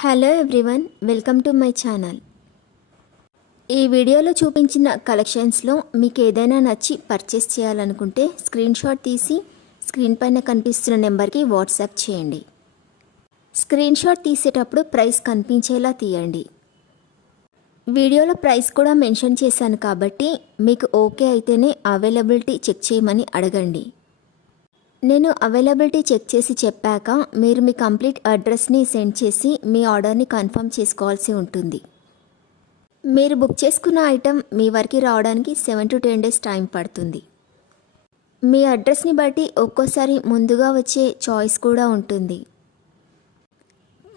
Hello everyone, welcome to my channel. ఈ వీడియోలో చూపించిన కలెక్షన్స్లో మీకు ఏదైనా నచ్చి పర్చేస్ చేయాలనుకుంటే స్క్రీన్ షాట్ తీసి స్క్రీన్ పైన కనిపిస్తున్న నెంబర్కి వాట్సాప్ చేయండి. స్క్రీన్ షాట్ తీసేటప్పుడు ప్రైస్ కనిపించేలా తీయండి. వీడియోలో ప్రైస్ కూడా మెన్షన్ చేశాను కాబట్టి మీకు ఓకే అయితేనే అవైలబిలిటీ చెక్ చేయమని అడగండి. నేను అవైలబిలిటీ చెక్ చేసి చెప్పాక మీరు మీ కంప్లీట్ అడ్రస్ని సెండ్ చేసి మీ ఆర్డర్ని కన్ఫర్మ్ చేసుకోవాల్సి ఉంటుంది. మీరు బుక్ చేసుకున్న ఐటెం మీ వరకు రావడానికి 7 to 10 days టైం పడుతుంది. మీ అడ్రస్ని బట్టి ఒక్కోసారి ముందుగా వచ్చే చాయిస్ కూడా ఉంటుంది.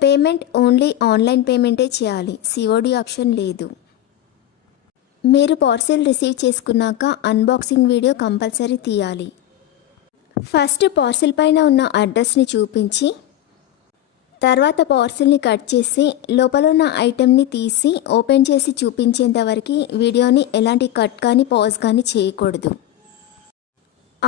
పేమెంట్ ఓన్లీ ఆన్లైన్ పేమెంటే చేయాలి, సిఓడి ఆప్షన్ లేదు. మీరు పార్సిల్ రిసీవ్ చేసుకున్నాక అన్బాక్సింగ్ వీడియో కంపల్సరీ తీయాలి. ఫస్ట్ పార్సిల్ పైన ఉన్న అడ్రస్ని చూపించి తర్వాత పార్సిల్ని కట్ చేసి లోపల ఉన్న ఐటెంని తీసి ఓపెన్ చేసి చూపించేంత వరకు వీడియోని ఎలాంటి కట్ కానీ పాజ్ కానీ చేయకూడదు.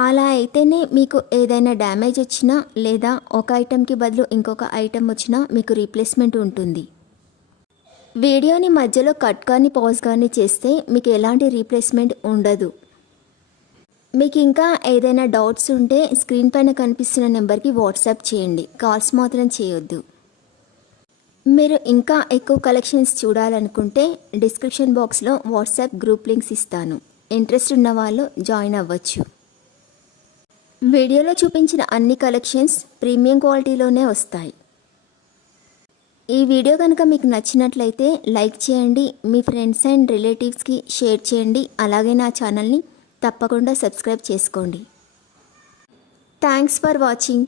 అలా అయితేనే మీకు ఏదైనా డ్యామేజ్ వచ్చినా లేదా ఒక ఐటెంకి బదులు ఇంకొక ఐటెం వచ్చినా మీకు రీప్లేస్మెంట్ ఉంటుంది. వీడియోని మధ్యలో కట్ కానీ పాజ్ కానీ చేస్తే మీకు ఎలాంటి రీప్లేస్మెంట్ ఉండదు. మీకు ఇంకా ఏదైనా డౌట్స్ ఉంటే స్క్రీన్ పైన కనిపిస్తున్న నెంబర్కి వాట్సాప్ చేయండి, కాల్స్ మాత్రం చేయొద్దు. మీరు ఇంకా ఎక్కువ కలెక్షన్స్ చూడాలనుకుంటే డిస్క్రిప్షన్ బాక్స్లో వాట్సాప్ గ్రూప్ లింక్స్ ఇస్తాను, ఇంట్రెస్ట్ ఉన్న వాళ్ళు జాయిన్ అవ్వచ్చు. వీడియోలో చూపించిన అన్ని కలెక్షన్స్ ప్రీమియం క్వాలిటీలోనే వస్తాయి. ఈ వీడియో కనుక మీకు నచ్చినట్లయితే లైక్ చేయండి, మీ ఫ్రెండ్స్ అండ్ రిలేటివ్స్కి షేర్ చేయండి. అలాగే నా ఛానల్ని తప్పకుండా సబ్స్క్రైబ్ చేసుకోండి. Thanks for watching.